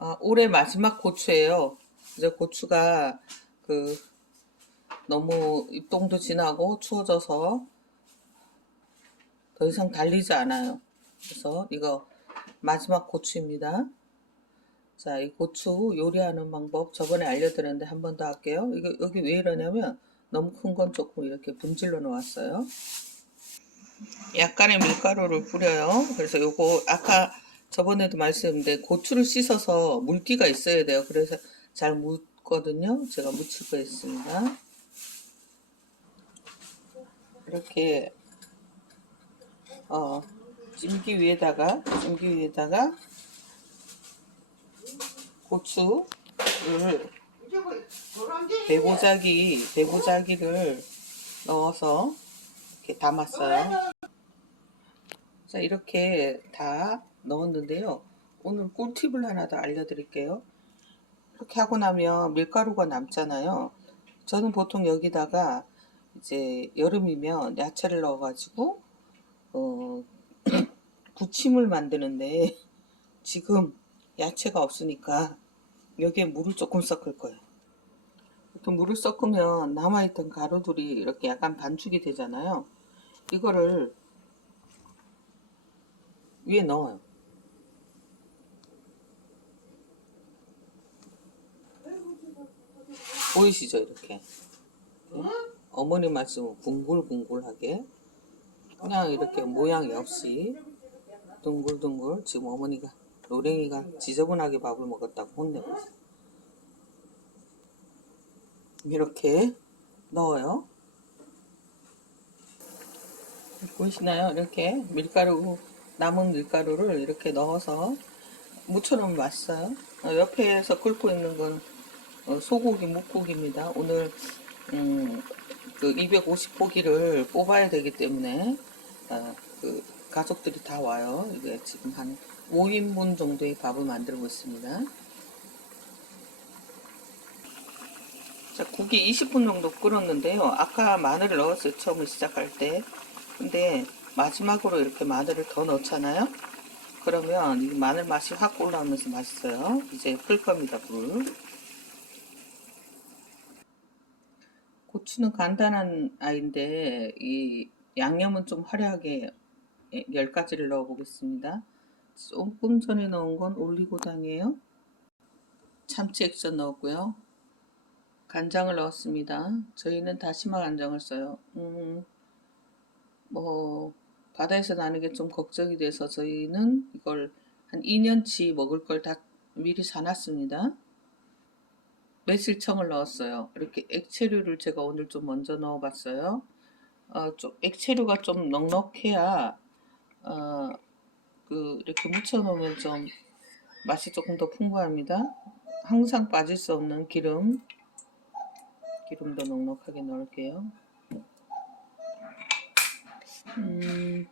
아, 올해 마지막 고추예요. 이제 고추가 그 너무 입동도 지나고 추워져서 더 이상 달리지 않아요. 그래서 이거 마지막 고추입니다. 자, 이 고추 요리하는 방법 저번에 알려드렸는데 한 번 더 할게요. 이거 여기 왜 이러냐면 너무 큰 건 조금 이렇게 분질러 놓았어요. 약간의 밀가루를 뿌려요. 그래서 요거 아까 저번에도 말씀드렸는데 고추를 씻어서 물기가 있어야 돼요. 그래서 잘 묻거든요. 제가 거 있습니다. 이렇게 어 찜기 위에다가 찜기 위에다가 고추를 배보자기 배보자기를 넣어서 이렇게 담았어요. 자 이렇게 다 넣었는데요. 오늘 꿀팁을 하나 더 알려드릴게요. 이렇게 하고 나면 밀가루가 남잖아요. 저는 보통 여기다가 이제 여름이면 야채를 넣어 가지고 어, 부침을 만드는데 지금 야채가 없으니까 여기에 물을 조금 섞을 거예요. 이렇게 물을 섞으면 남아있던 가루들이 이렇게 약간 반죽이 되잖아요. 이거를 위에 넣어요. 보이시죠? 이렇게. 네? 어머니 말씀은 붕글붕글하게 그냥 이렇게 모양이 없이 둥글둥글 지금 어머니가 노랭이가 지저분하게 밥을 먹었다고 혼내고 있어요. 이렇게 넣어요. 보이시나요? 이렇게 밀가루 남은 밀가루를 이렇게 넣어서 묻혀놓으면 맛있어요. 어, 옆에서 끓고 있는 건 어, 소고기 묵고기입니다. 오늘 음, 그 250포기를 뽑아야 되기 때문에 어, 그 가족들이 다 와요. 이게 지금 한 5인분 정도의 밥을 만들고 있습니다. 자, 국이 20분 정도 끓었는데요. 아까 마늘을 넣었어요. 처음에 시작할 때. 근데 마지막으로 이렇게 마늘을 더 넣잖아요. 그러면 이 마늘 맛이 확 올라오면서 맛있어요. 이제 풀 겁니다, 불. 고추는 간단한 아이인데 이 양념은 좀 화려하게 10가지를 넣어 보겠습니다. 조금 전에 넣은 건 올리고당이에요. 참치 액젓 넣었고요. 간장을 넣었습니다. 저희는 다시마 간장을 써요. 음, 뭐 바다에서 나는 게 좀 걱정이 돼서 저희는 이걸 한 2년치 먹을 걸 다 미리 사놨습니다. 매실청을 넣었어요. 이렇게 액체류를 제가 오늘 좀 먼저 넣어봤어요. 어, 좀 액체류가 좀 넉넉해야 어, 그 이렇게 묻혀놓으면 좀 맛이 조금 더 풍부합니다. 항상 빠질 수 없는 기름, 기름도 넉넉하게 넣을게요. 음,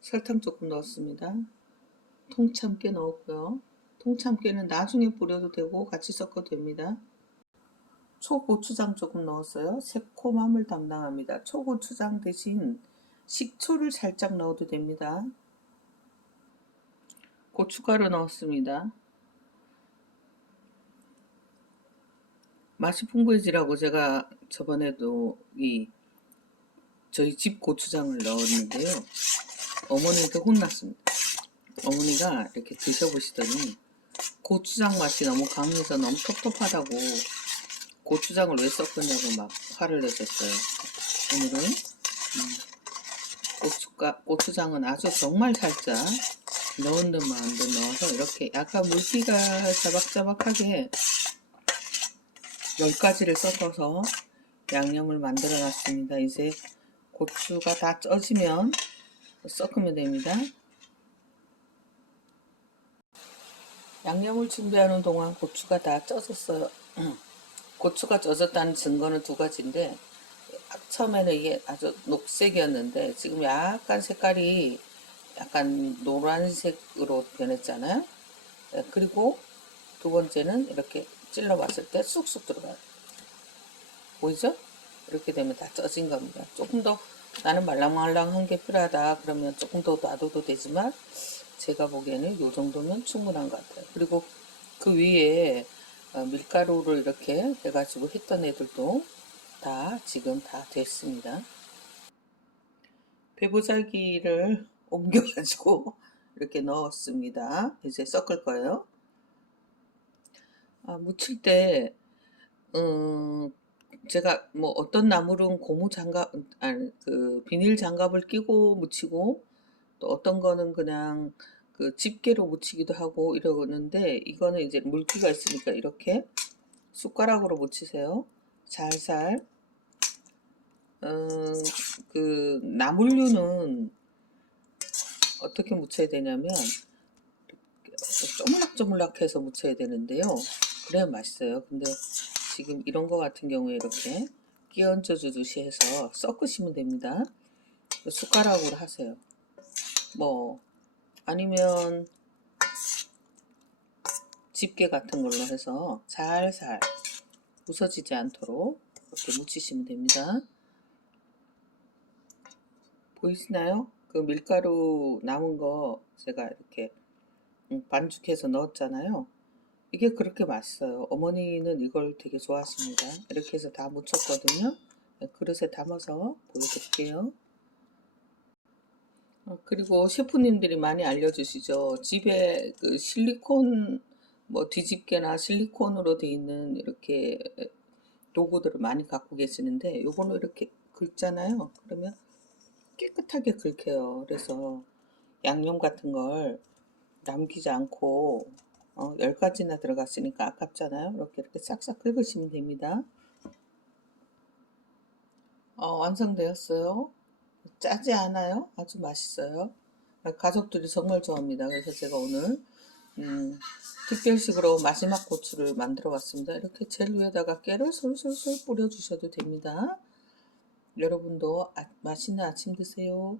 설탕 조금 넣었습니다. 통참깨 넣었고요. 통참깨는 나중에 뿌려도 되고 같이 섞어도 됩니다. 초고추장 조금 넣었어요. 새콤함을 담당합니다. 초고추장 대신 식초를 살짝 넣어도 됩니다. 고춧가루 넣었습니다. 맛이 풍부해지라고 제가 저번에도 이 저희 집 고추장을 넣었는데요. 어머니한테 혼났습니다. 어머니가 이렇게 드셔보시더니 고추장 맛이 너무 강해서 너무 텁텁하다고 고추장을 왜 섞었냐고 막 화를 내셨어요. 오늘은 음, 고추가, 고추장은 아주 정말 살짝 넣은 듯 넣어서 이렇게 약간 물기가 자박자박하게 10가지를 섞어서 양념을 만들어 놨습니다. 이제 고추가 다 쪄지면 섞으면 됩니다. 양념을 준비하는 동안 고추가 다 쪄졌어요. 고추가 쪄졌다는 증거는 두 가지인데 처음에는 이게 아주 녹색이었는데 지금 약간 색깔이 약간 노란색으로 변했잖아요. 네, 그리고 두 번째는 이렇게 찔러 봤을 때 쑥쑥 들어가요. 보이죠? 이렇게 되면 다 쪄진 겁니다. 조금 더 나는 말랑말랑한 게 필요하다 그러면 조금 더 놔둬도 되지만 제가 보기에는 요 정도면 충분한 것 같아요. 그리고 그 위에 어, 밀가루를 이렇게 해가지고 했던 애들도 다 지금 다 됐습니다. 배보살기를 옮겨가지고 이렇게 넣었습니다. 이제 섞을 거예요. 아, 무칠 때, 음, 제가 뭐 어떤 나물은 고무 장갑, 아니, 그 비닐 장갑을 끼고 무치고 또 어떤 거는 그냥 그 집게로 무치기도 하고 이러는데 이거는 이제 물기가 있으니까 이렇게 숟가락으로 무치세요. 살살. 음, 그 나물류는 어떻게 무쳐야 되냐면 쪼물락쪼물락해서 무쳐야 되는데요. 그래야 맛있어요. 근데 지금 이런 거 같은 경우에 이렇게 끼얹어 주듯이 해서 섞으시면 됩니다. 숟가락으로 하세요. 뭐 아니면 집게 같은 걸로 해서 살살 부서지지 않도록 이렇게 묻히시면 됩니다. 보이시나요? 그 밀가루 남은 거 제가 이렇게 음, 반죽해서 넣었잖아요. 이게 그렇게 맛있어요. 어머니는 이걸 되게 좋아하십니다. 이렇게 해서 다 묻혔거든요. 네, 그릇에 담아서 보여드릴게요. 어, 그리고 셰프님들이 많이 알려주시죠. 집에 그 실리콘 뭐 뒤집개나 실리콘으로 돼 있는 이렇게 도구들을 많이 갖고 계시는데 요거는 이렇게 긁잖아요. 그러면 깨끗하게 긁혀요. 그래서 양념 같은 걸 남기지 않고 어, 10가지나 들어갔으니까 아깝잖아요. 이렇게 이렇게 싹싹 긁으시면 됩니다. 어, 완성되었어요. 짜지 않아요? 아주 맛있어요. 가족들이 정말 좋아합니다. 그래서 제가 오늘 음, 특별식으로 마지막 고추를 만들어 왔습니다. 이렇게 젤 위에다가 깨를 솔솔솔 뿌려주셔도 됩니다. 여러분도 아, 맛있는 아침 드세요.